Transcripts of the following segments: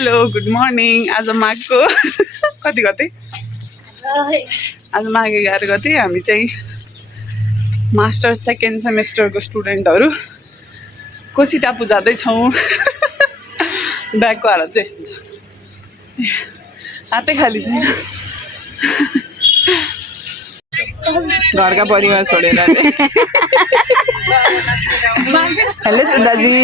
Hello good morning. आज माघको कति गते? आज माघे 11 गते। हामी चाहिँ मास्टर सेकेन्ड सेमेस्टरको स्टुडेन्टहरू कोसी टापु जाँदैछौँ। ब्यागको हालत चाहिँ यस्तो छ, हातै खाली छैन। घरका परिवार छोडेर। हेलो सुदाजी।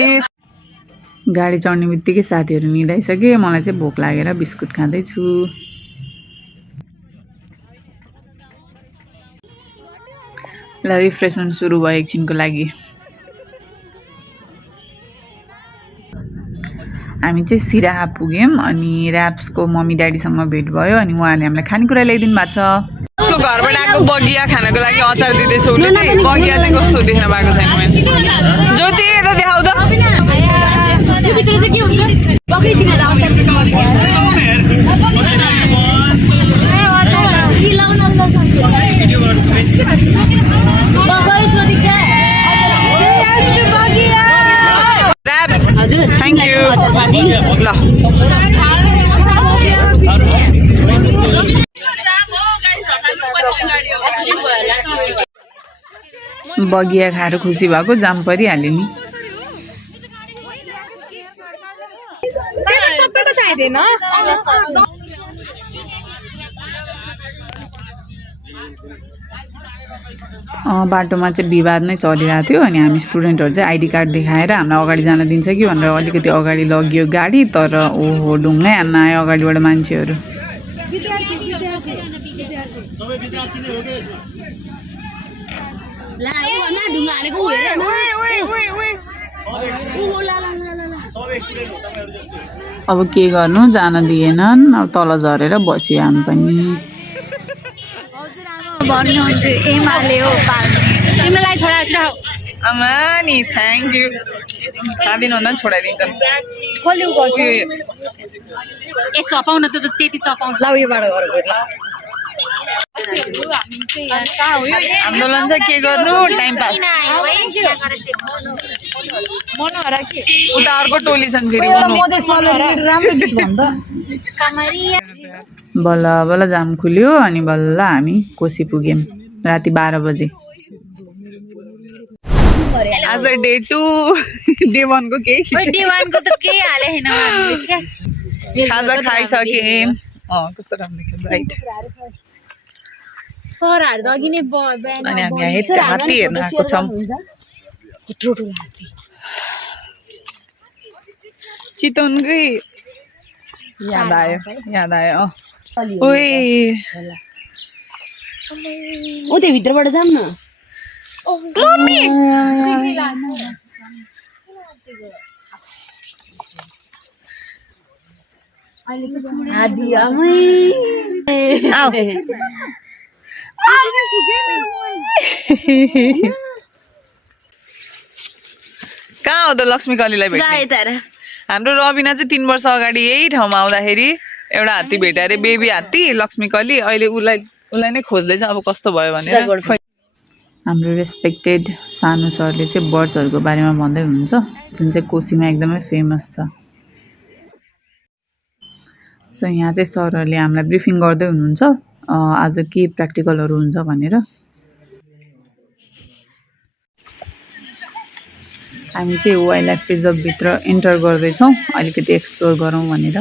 गाडी चढ्ने बित्तिकै साथीहरू निदाइसके। मलाई चाहिँ भोक लागेर बिस्कुट खाँदैछु। ल रिफ्रेसमेन्ट सुरु भयो एकछिनको लागि। हामी चाहिँ सिराहा पुग्यौँ अनि ऱ्याप्सको मम्मी ड्याडीसँग भेट भयो अनि उहाँले हामीलाई खानेकुरा ल्याइदिनु भएको छ। उसको घरबाट आएको बगिया खानको लागि अचार दिँदैछ। उसले चाहिँ बगिया चाहिँ कस्तो देख्न भएको छैन। ज्योति यता देखाउ त। Thank you. ल बगिया खाएर खुसी भएको जाम परिहाल्यो नि। बाटोमा चाहिँ विवाद नै चलिरहेको थियो अनि हामी स्टुडेन्टहरू चाहिँ आइडी कार्ड देखाएर हामीलाई अगाडि जान दिन्छ कि भनेर अलिकति अगाडि लगियो गाडी। तर ओहो ढुङ्गै हान्न आयो अगाडिबाट मान्छेहरू। अब के गर्नु, जान दिएनन्। अब तल झरेर बस्यो हामी पनि। आमा नि थ्याङ्क यू। खाँदिनु भन्दा पनि छोडाइदिन्छ। आन्दोलन चाहिँ के गर्नु, टाइम पास। उता अर्को टोली छन् फेरि। बल्ल बल्ल जाम खुल्यो अनि बल्ल हामी कोसी पुग्यौँ राति 12 बजे। आज डे 2 डे 1 को केही हाले हैन। खाजा खाइसक्यौँ। कस्तो राम्रो देख्यो राइट। सरहरु त अघि नै अनि हामी हात्ती हेर्न आएको छौँ। चितवनकै याद आयो। ओए ओ त्यो भित्रबाट जाम न। मम्मी आदि आमै आऊ। कहाँ हो त लक्ष्मी कलीलाई भेट्ने? हाम्रो रबिना चाहिँ 3 वर्ष अगाडि यही ठाउँमा आउँदाखेरि एउटा हात्ती भेट्यो अरे, बेबी हात्ती लक्ष्मी कली। अहिले उसलाई नै खोज्दैछ अब कस्तो भयो भनेर। हाम्रो रेस्पेक्टेड सानु सरले चाहिँ बर्ड्सहरूको बारेमा भन्दै हुनुहुन्छ जुन चाहिँ कोसीमा एकदमै फेमस छ। सो यहाँ चाहिँ सरहरूले हामीलाई ब्रिफिङ गर्दै हुनुहुन्छ आज के प्र्याक्टिकलहरू हुन्छ भनेर। हामी चाहिँ वाइल्ड लाइफ रिजर्भभित्र इन्टर गर्दैछौँ अलिकति एक्सप्लोर गरौँ भनेर।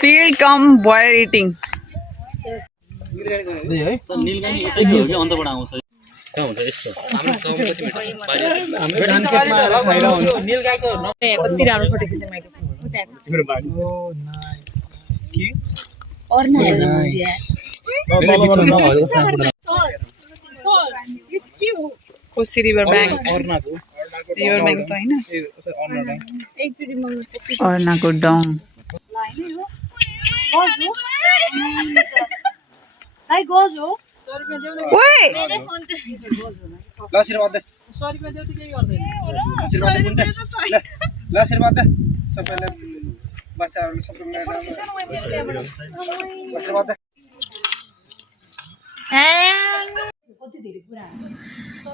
Field cum boy eating. Koshi river bank river bank त हैन, अर्नाको डङ। ओए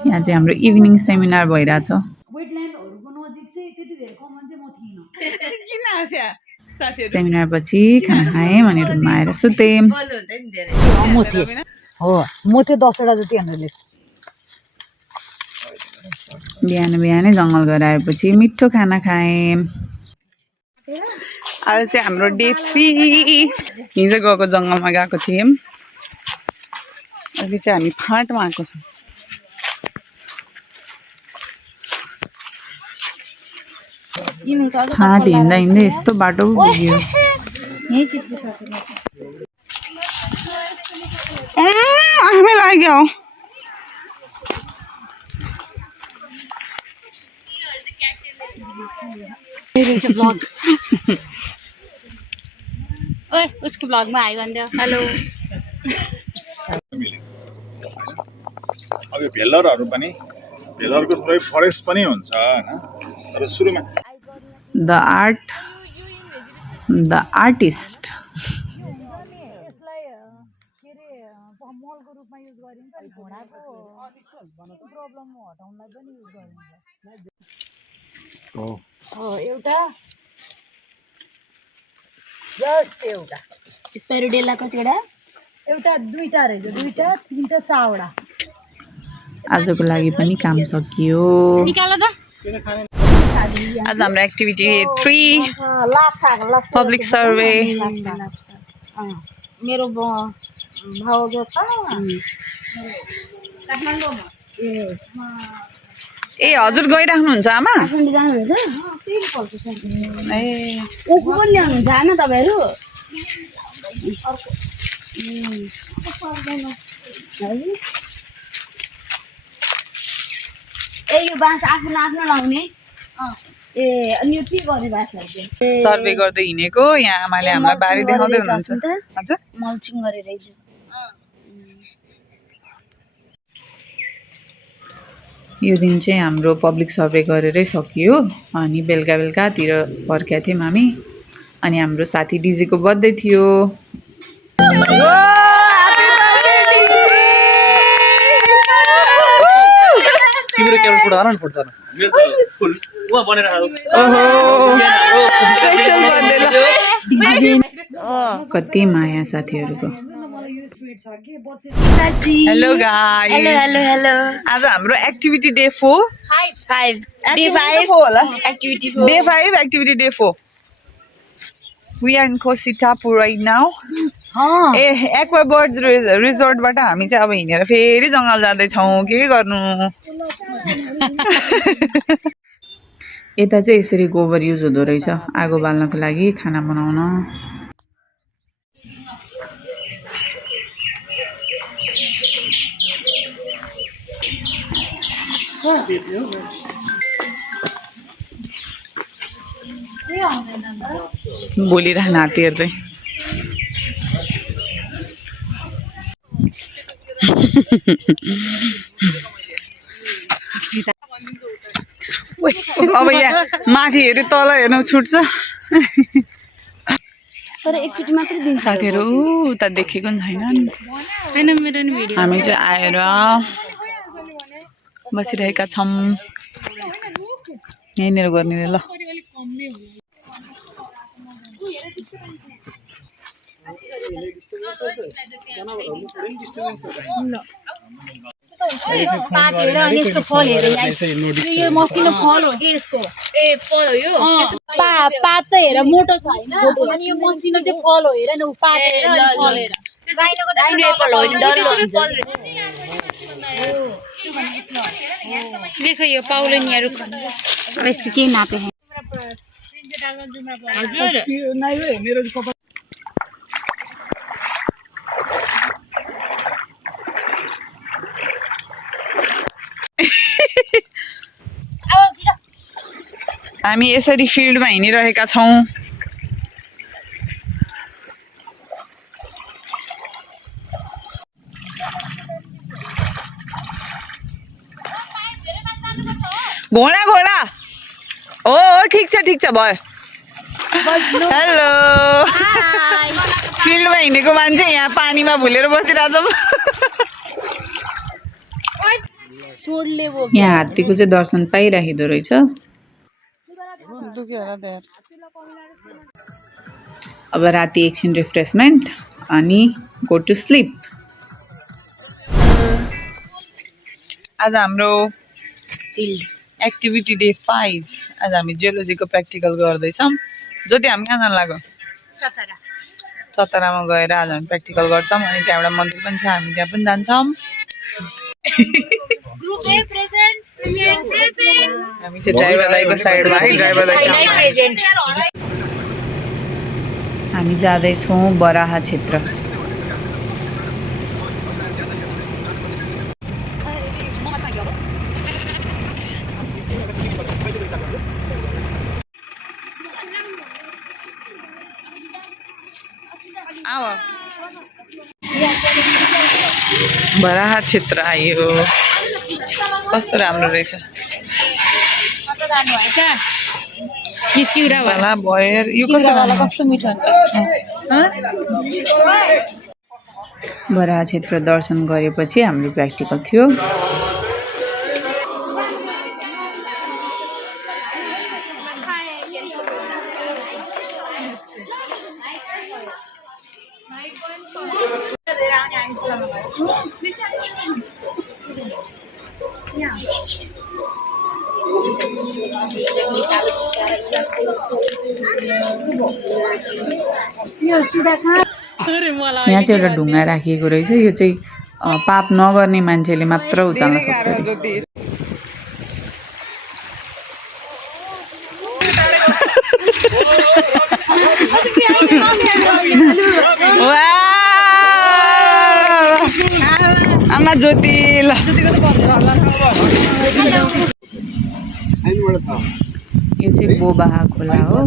यहाँ चाहिँ हाम्रो इभिनिङ सेमिनार भइरहेछ सेमिनार पछि खाना खाएँ अनि रुममा आएर सुतेँ हो म त्यो 10 वटा जति हामीले बिहान बिहानै जङ्गल गएर आएपछि मिठो खाना खाएँ आज चाहिँ हाम्रो डे 3 हिजो गएको जङ्गलमा गएको थियौँ अहिले चाहिँ हामी फाँटमा आएको छौँ फाँट हिँड्दा हिँड्दै यस्तो बाटो पुग्यो आफै लाग्यो ओए उसको ब्लगमा आइ भन्दियो हेलो अब भेलरहरू पनि भेलरको थोरै फरेस्ट पनि हुन्छ हैन तर सुरुमा द आर्टिस्ट एउटा जस्ट एउटा स्पाइरोडेला कतिवटा एउटा दुईटा रहेछ दुईटा तीनटा चारवटा आजको लागि पनि काम सकियो निकाल त आज हाम्रो एक्टिभिटी 3 पब्लिक सर्वे मेरो भाउजू छ काठमाडौँमा ए हजुर गइराख्नुहुन्छ आमा काठमाडौँ जानुहुन्छ फेरि पल्छ ए उखु पनि ल्याउनुहुन्छ हैन तपाईहरु ए यो बाँस आफ्नो आफ्नो लाउने ए अनि यो के गर्ने बाँसलाई चाहिँ सर्वे गर्दै हिँडेको यहाँ आमाले हामीलाई बारी देखाउँदै हुनुहुन्छ हजुर मल्चिङ गरेर रहेछ यो दिन चाहिँ हाम्रो पब्लिक सर्वे गरेरै सकियो अनि बेलुका बेलुकातिर फर्केका थियौँ हामी अनि हाम्रो साथी डिजेको बर्थडे थियो तिम्रो केवल फुट हरान फुट तर मेरो त फुल वा बनेर आयो स्पेशल बर्थडे कति माया साथीहरुको हेलो गाइस हेलो हेलो आज हाम्रो एक्टिभिटी डे 4 5 डे 5 होला activity day 5 activity day 4 we are in Koshi Tappu right now a aqua birds रिजोर्टबाट हामी चाहिँ अब हिँडेर फेरि जङ्गल जाँदै छौँ के गर्नु यता चाहिँ यसरी गोबर युज हुँदो रहेछ आगो बाल्नको लागि खाना बनाउन बोलिरहन हात हेर्दै अब यहाँ माथि हेरि तल हेर्नु छुट्छ तर एकचोटि मात्र दिन्छ साथीहरु उता देखेको नि छैन हैन मेरो नि भिडियो हामी चाहिँ आएर बसिरहेका छौं यहीँनिर गर्ने ल पातेर अनि यसको फल हेर यो मसिनो फल हो के यसको ए फल हो यो पात त हेर मोटो छ हैन अनि यो मसिनो चाहिँ फल हो हेर न पातेर अनि फल हेर गाइनो एप्पल हो नि डल्लो फल देखो यो पाउलेनियाहरु अब यसको के नापे हजुर मेरो हामी यसरी फिल्डमा हिँडिरहेका छौं घोडा घोडा ओ ठीक छ भयो हेलो फिल्डमा हिँडेको मान्छे यहाँ पानीमा भुलेर बसिरहेछ यहाँ हात्तीको चाहिँ दर्शन पाइराखिँदो रहेछ अब राति एकछिन रिफ्रेसमेन्ट अनि गो टु स्लिप आज हाम्रो एक्टिभिटी डे 5 आज हामी जियोलोजीको प्र्याक्टिकल गर्दैछौँ जति हामी कहाँ जान लाग्यो चतरामा गएर आज हामी प्र्याक्टिकल गर्छौँ अनि त्यहाँ एउटा मन्दिर पनि छ हामी त्यहाँ पनि जान्छौँ हामी चाहिँ ड्राइभर दाइको साइडमा है ड्राइभर दाइ हामी जाँदैछौँ बराहा क्षेत्र बराहा क्षेत्र आयो कस्तो राम्रो रहेछ चिउरावाला भएर यो कस्तो मिठो हुन्छ बराहा क्षेत्र दर्शन गरेपछि हाम्रो प्र्याक्टिकल थियो यहाँ चाहिँ एउटा ढुङ्गा राखिएको रहेछ यो चाहिँ पाप नगर्ने मान्छेले मात्र उचाल्न सक्छ अरे आमा ज्योति ल यो चाहिँ बोबाहा खोला हो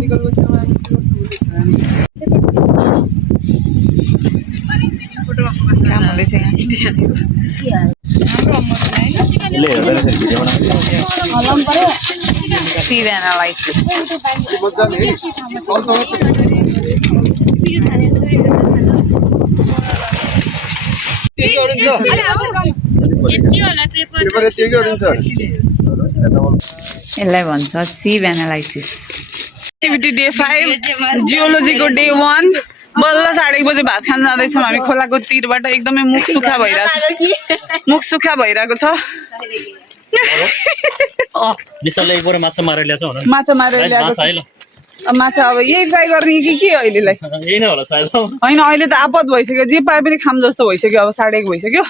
काम हुँदैछ सीड एनालाइसिस यसलाई भन्छ सिभ एनालाइसिस एक्टिभिटी डे 5 जियोलोजीको डे 1 बल्ल 8:30 बजे भात खान जाँदैछौँ हामी खोलाको तिरबाट एकदमै मुख सुक्खा भइरहेको छ माछा मारेर ल्याएको छ माछा अब यही फ्राई गर्ने कि अहिलेलाई होइन अहिले त आपत भइसक्यो जे पाए पनि खाम जस्तो भइसक्यो अब 1:30 भइसक्यो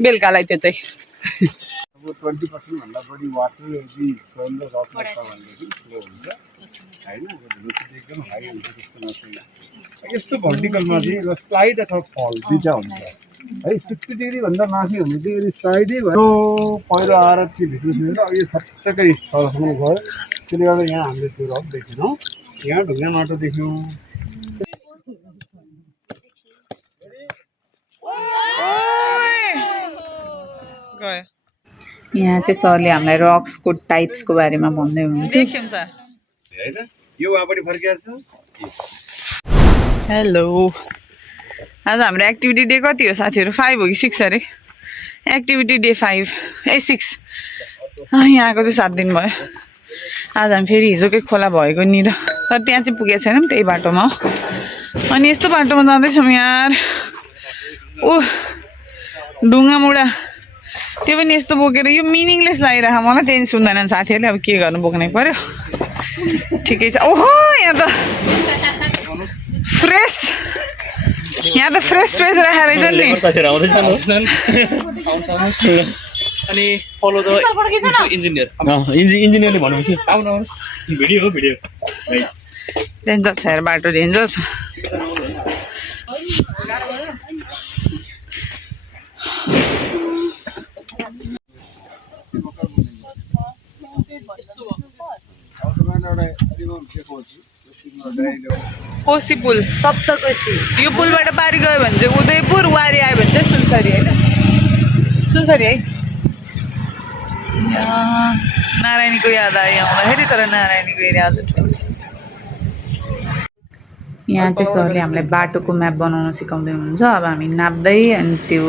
बेलुकालाई त्यो चाहिँ 20% भन्दा बढी वाटर यदि स्वयंले रक्न छ भनेदेखि फ्लो हुन्छ हैन एकदम हाई हुन्छ त्यस्तो नसुन यस्तो भर्टिकलमा चाहिँ स्लाइड अथवा फल दुईटा हुन्छ है 60 डिग्री भन्दा माथि हुने चाहिँ स्लाइडै भयो पहिरो आएर चाहिँ भित्र सुनेर यो सट्टकै तलसम्म गयो त्यसले गर्दा यहाँ हामीले त्यो रक देखेनौँ यहाँ ढुङ्गा माटो देख्यौँ यहाँ चाहिँ सरले हामीलाई रक्सको टाइप्सको बारेमा भन्दै हुनुहुन्थ्यो हेलो आज हाम्रो एक्टिभिटी डे कति हो साथीहरू 5 हो कि 6 अरे एक्टिभिटी डे 5 6 यहाँको चाहिँ 7 दिन भयो आज हामी फेरि हिजोकै खोला भएको नि र तर त्यहाँ चाहिँ पुगेको छैनौँ त्यही बाटोमा अनि यस्तो बाटोमा जाँदैछौँ यार ओ ढुङ्गा मुढा त्यो पनि यस्तो बोकेर यो मिनिङलेस लागिरहेको मलाई त्यही सुन्दैनन् साथीहरूले अब के गर्नु बोक्नै पर्यो ठिकै छ ओहो यहाँ त फ्रेस राखेर रहेछ नि अनि फलो द इन्जिनियरले भन्नुहुन्छ आउनु भिडियो डेन्जर छ यार बाटो डेन्जर छ कोशी पुल सप्तकोशी यो पुलबाट पारी गयो भने चाहिँ उदयपुर वारी आयो भने चाहिँ सुनसरी होइन सुनसरी है नारायणीको याद आयो आउँदाखेरि तर नारायणीको एरिया आज ठुलो छ यहाँ चाहिँ सरले हामीलाई बाटोको म्याप बनाउन सिकाउँदै हुनुहुन्छ अब हामी नाप्दै अनि त्यो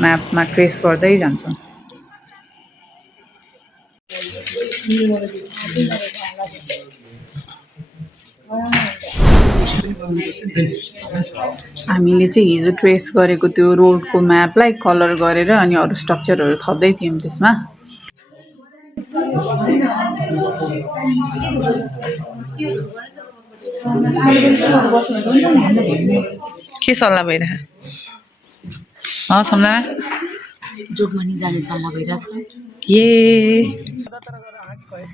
म्यापमा ट्रेस गर्दै जान्छौँ हामीले चाहिँ हिजो ट्रेस गरेको त्यो रोडको म्यापलाई कलर गरेर अनि अरू स्ट्रक्चरहरू थप्दै थियौँ त्यसमा के सल्लाह भइरहेको सम्झना जोगमनी जाने सल्लाह भइरहेछ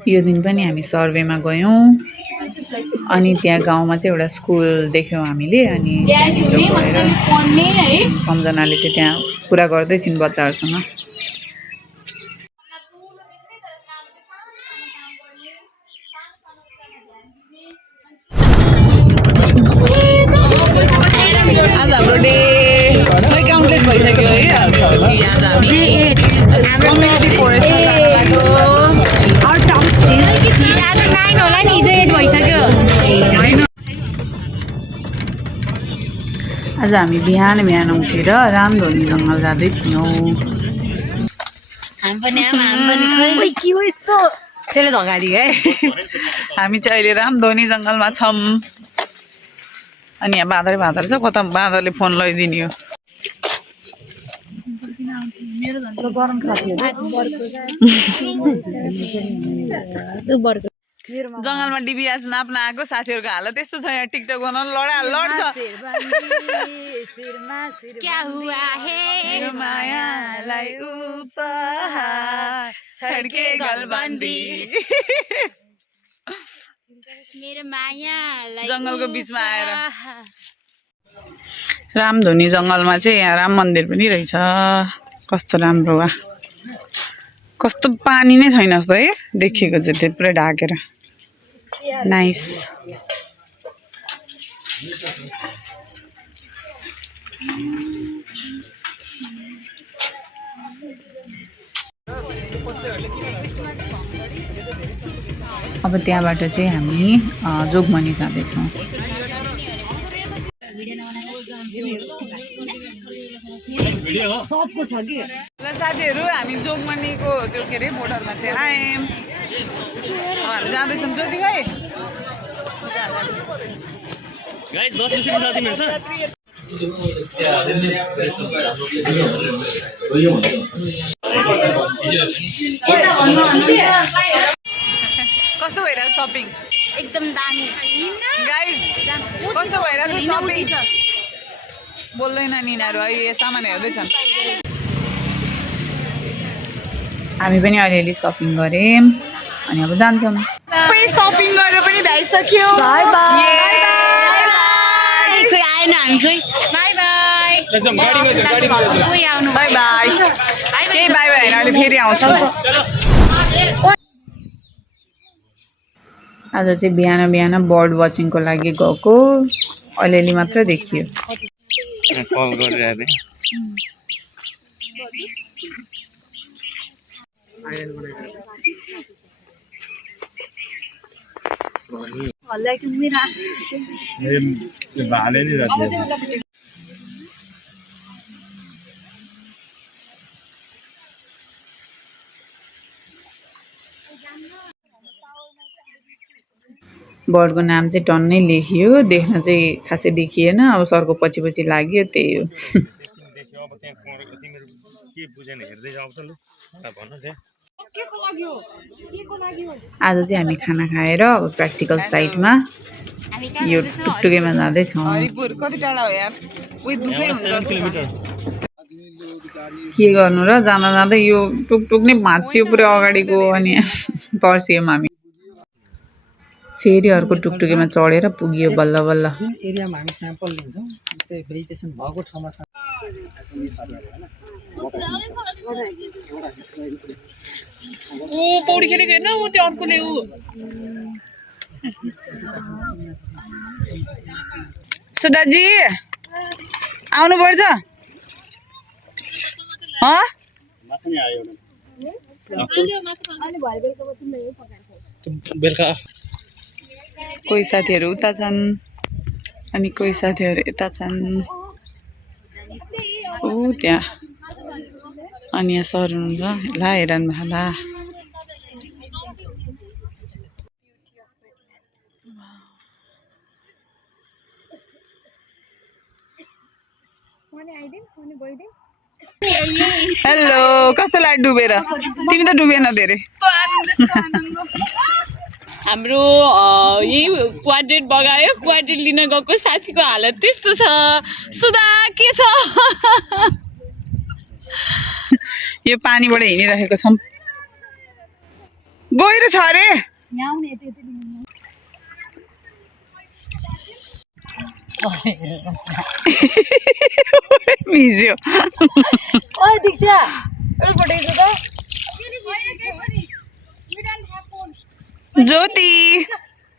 यो दिन पनि हामी सर्वेमा गयौँ अनि त्यहाँ गाउँमा चाहिँ एउटा स्कुल देख्यौँ हामीले अनि सम्झनाले चाहिँ त्यहाँ कुरा गर्दै थिइन् बच्चाहरूसँग आज हाम्रो डे खै काउन्टलेस भइसक्यो है त्यसपछि आज हामी कम्युनिटी फरेस्टमा जानु आज हामी बिहान बिहान उठेर रामधनी जङ्गल जाँदै थियौँ हामी चाहिँ अहिले रामधनी जङ्गलमा छौँ अनि यहाँ बाँदरै छ कता बाँदरले फोन लगाइदिने हो जङ्गलमा डिबियास नाप्न आएको साथीहरूको हालत यस्तो छ यहाँ टिकटक बनाउन लड्छ क्या हुआ है मायालाई उपहार छड्के गलबन्दी मेरो मायालाई जङ्गलको बिचमा आएर रामधनी जङ्गलमा चाहिँ यहाँ राम मन्दिर पनि रहेछ कस्तो राम्रो वा कस्तो पानी नै छैन जस्तो है देखिएको चाहिँ त्यो पुरै ढाकेर नाइस अब त्यहाँबाट चाहिँ हामी जोगमनी जाँदैछौँ सबको छ कि साथीहरू हामी जोगमनीको त्यो के अरे बोर्डरमा चाहिँ आयौँ हामी जाँदैछौँ ज्योति खै कस्तो भइरहेको सपिङ एकदम दामी गाइस कस्तो भइरहेको सपिङ बोल्दैन नि यिनीहरू अहिले सामान हेर्दैछन् हामी पनि अलिअलि सपिङ गऱ्यौँ अनि अब जान्छौँ सपिङ गरेर पनि भ्याइसक्यो बाई बाई खोइ आएन हामी खोइ बाई बाई बाई बाई केही बाई बाई होइन अहिले फेरि आउँछु आज चाहिँ बिहान बिहान बर्ड वाचिङको लागि गएको अलिअलि मात्र देखियो कल गरिरहेको भाले नि बर्डको नाम चाहिँ टन्नै लेखियो देख्न चाहिँ खासै देखिएन अब सरको पछि पछि लाग्यो त्यही हो आज चाहिँ हामी खाना खाएर अब प्र्याक्टिकल साइटमा यो टुकटुकेमा जाँदैछौँ के गर्नु र जाँदा जाँदै यो टुकटुक नै भाँच्यो पुरै अगाडिको अनि तर्सियौँ हामी फेरि अर्को टुकटुकेमा चढेर पुगियो बल्ल बल्ल एरियामा हामी स्याम्पल लिन्छौँ जस्तै भेजिटेसन भएको ठाउँमा पौडी खेलेको हेर्न ऊ त्यो अर्कोले ऊ सुदाजी आउनुपर्छ बेलुका कोही साथीहरू उता छन् अनि कोही साथीहरू यता छन् ऊ त्यहाँ अनि यहाँ सर हुनुहुन्छ ला हेरन भाला हेलो कस्तो लाग्यो डुबेर तिमी त डुबेन धेरै हाम्रो यही क्वाड्रेट बगायो क्वाड्रेट लिन गएको साथीको हालत त्यस्तो छ सुधा के छ यो पानीबाट हिँडिरहेको छौँ गहिरो छ अरे भिज्यो ज्योति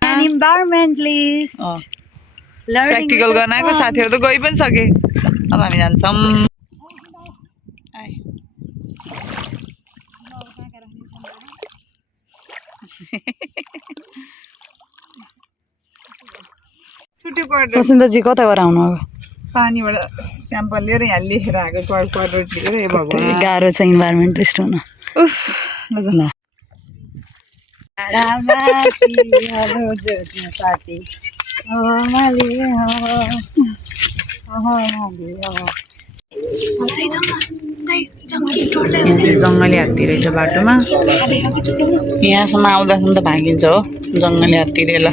environmentalist प्र्याक्टिकल गर्न आएको साथीहरू त गइ पनि सके अब हामी जान्छौँ वसन्तजी कताबाट आउनु अब पानीबाट स्याम्पल लिएर यहाँ लेखेर आएको क्वाड्रेट लिएर ए भगवान् गाह्रो छ इन्भाइरोमेन्टलिस्ट हुन उफ ल यहाँ चाहिँ जङ्गली हात्ती रहेछ बाटोमा यहाँसम्म आउँदासम्म त भागिन्छ हो जङ्गली हात्ती रे ल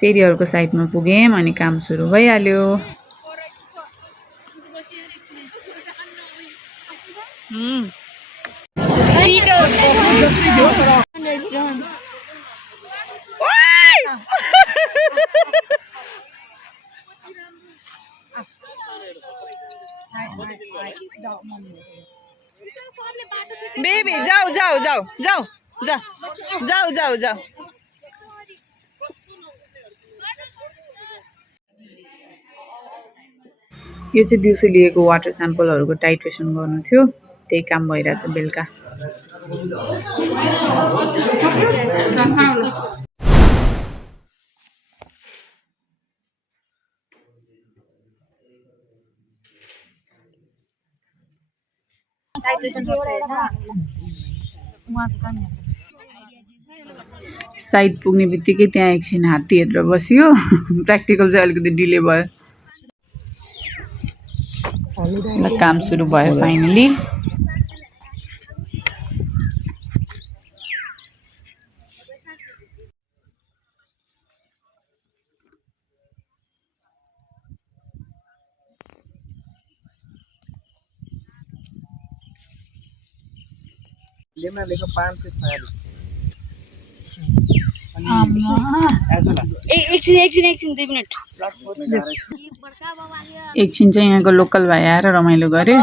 फेरि अर्को साइडमा पुगेँ अनि काम सुरु भइहाल्यो बेबी जाऊ जाऊ जाऊ जाऊ जाऊ जाऊ जाऊ यो चाहिँ दिउँसो लिएको वाटर स्याम्पलहरूको टाइट्रेसन गर्नु थियो त्यही काम भइरहेछ बेलुका साइड पुग्ने बित्तिकै त्यहाँ एकछिन हात्ती हेरेर बसियो प्र्याक्टिकल चाहिँ अलिकति डिले भयो ल काम सुरु भयो फाइनली एकछिन चाहिँ यहाँको लोकल भाइ आएर रमाइलो गरे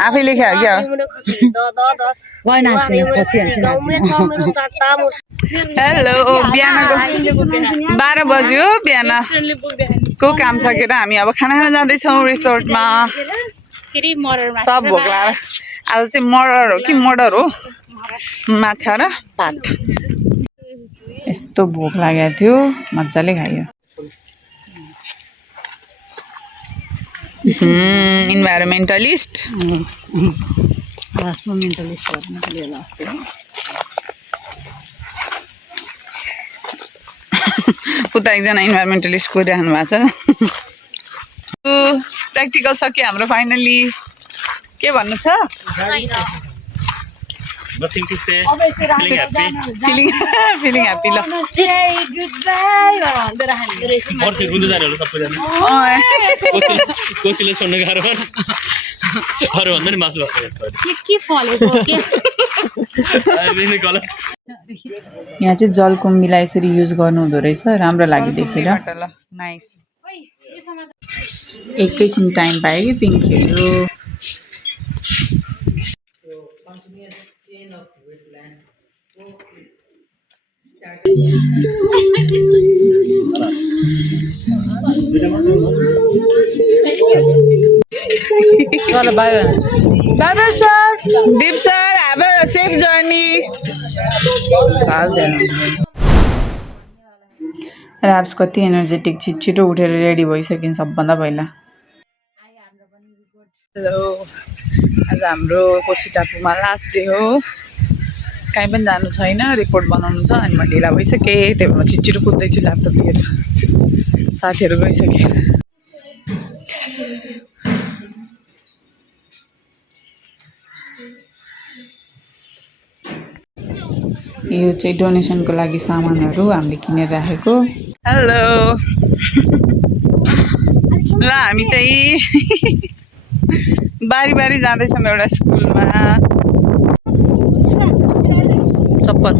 आफै लेख्यो क्या हेलो बिहानको 12 बज्यो बिहानको काम सकेर हामी अब खाना खान जाँदैछौँ रिसोर्टमा सब भोक लाग्यो आज चाहिँ मर्डर हो कि मर्डर हो माछा र भात यस्तो भोक लागेको थियो मजाले खायो इन्भाइरोमेन्टलिस्ट उता एकजना इन्भाइरोमेन्टलिस्ट कोरिराख्नु भएको छ प्र्याक्टिकल सक्यो हाम्रो फाइनली के भन्नु छ Nothing to say. Feeling happy. Feeling happy ल पर्सि रुँदै जाने होला सबैजना कोसीले छोड्न गाह्रो भयो अरू भन्दा नि मासु के फलेको के यहाँ चाहिँ जलकुम्बीलाई यसरी युज गर्नु हुँदो रहेछ राम्रो लाग्यो देखेर नाइस एकैछिन टाइम पायो कि पिङ खेल्यो चलो bye Bye bye sir. Deep sir, have a safe journey. Raps कति एनर्जेटिक छिटो उठेर रेडी भइसकिन् सबभन्दा पहिला। हेलो, आज हाम्रो कोशी टापुमा लास्ट डे हो। कहीँ पनि जानु छैन, रिपोर्ट बनाउनु छ अनि म ढिला भइसकेँ। त्यही भएर छिटो कुद्दैछु ल्यापटप लिएर। साथीहरू गइसके। यो चाहिँ डोनेसनको लागि सामानहरू हामीले किनेर राखेको। हेलो ल हामी चाहिँ बारी बारी जाँदैछौँ एउटा स्कुलमा। चप्पल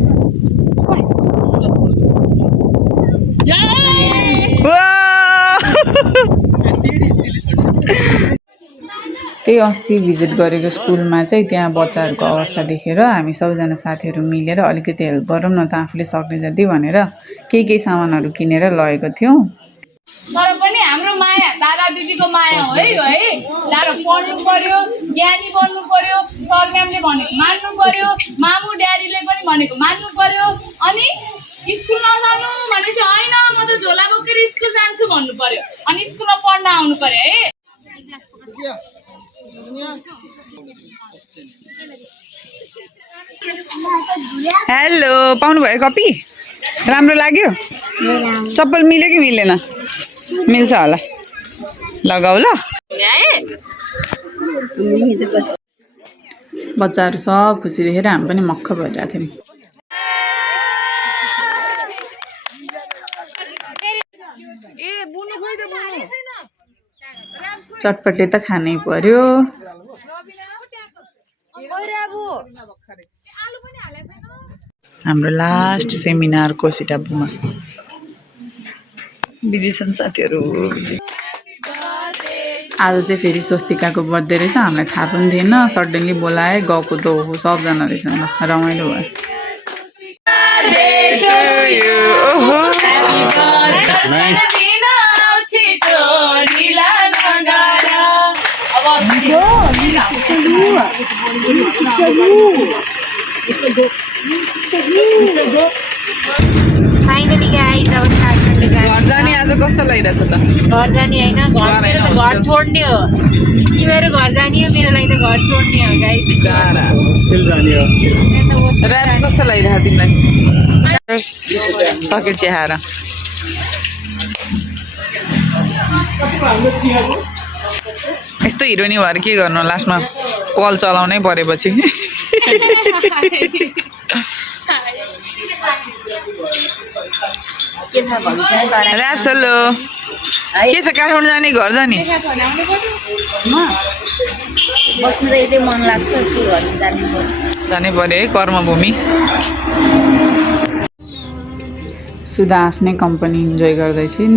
त्यही अस्ति भिजिट गरेको स्कुलमा चाहिँ त्यहाँ बच्चाहरूको अवस्था देखेर हामी सबैजना साथीहरू मिलेर अलिकति हेल्प गरौँ न त आफूले सक्ने जति भनेर केही सामानहरू किनेर लगेको थियौँ। तर पनि हाम्रो माया दादा दिदीको माया हो है लाएर पढ्नु पर्यो, ज्ञानी बन्नु पर्यो, सर म्यामले भनेको मान्नु पर्यो, मामु ड्याडीले पनि भनेको मान्नु पर्यो। अनि स्कुल नजानु भनेपछि होइन म त झोला बोकेर स्कुल जान्छु भन्नु पर्यो। अनि स्कुलमा पढ्न आउनु पर्यो है। हेलो, पाउनुभयो कपी? राम्रो लाग्यो? चप्पल मिल्यो कि मिलेन? मिल्छ होला, लगाऊ ल। बच्चाहरू सब खुसी देखेर हामी पनि मक्ख भइरहेको थियौँ। चटपटे त खानै पर्यो। हाम्रो लास्ट सेमिनार कोशी टापुमा बिजी छन् साथीहरू। आज चाहिँ फेरि स्वस्तिकाको बर्थडे रहेछ। हामीलाई थाहा पनि थिएन, सडनली बोलाए, गएको त हो सबजना रहेछ। ल रमाइलो भयो। फाइनली गाइस अब काठमाडौँ घर जाने आज कस्तो लागिरहेछ त? घर जाने होइन, घर मेरो त घर छोड्ने हो। तिमीहरू घर जाने हो, मेरो लागि त घर छोड्ने हो गाइस। होस्टेल जाने होस्टेल। ऱ्याप्स कस्तो लागिरहेको तिमीलाई? सकेट च्याएर यस्तो हिरोनी भएर के गर्नु, लास्टमा कल चलाउनै परेपछि। ऱ्याप्स हेलो, के छ काठमाडौँ जाने घर जाने? बस्नु त यतै मन लाग्छ, के गर्नु जानै पर्यो है, कर्मभूमि। सुधा आफ्नै कम्पनी इन्जोय गर्दैछिन्।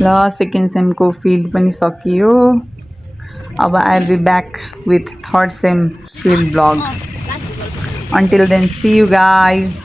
ल सेकेन्ड सेमको फिल्ड पनि सकियो। अब I will be back with third same field blog. Until then, see you guys.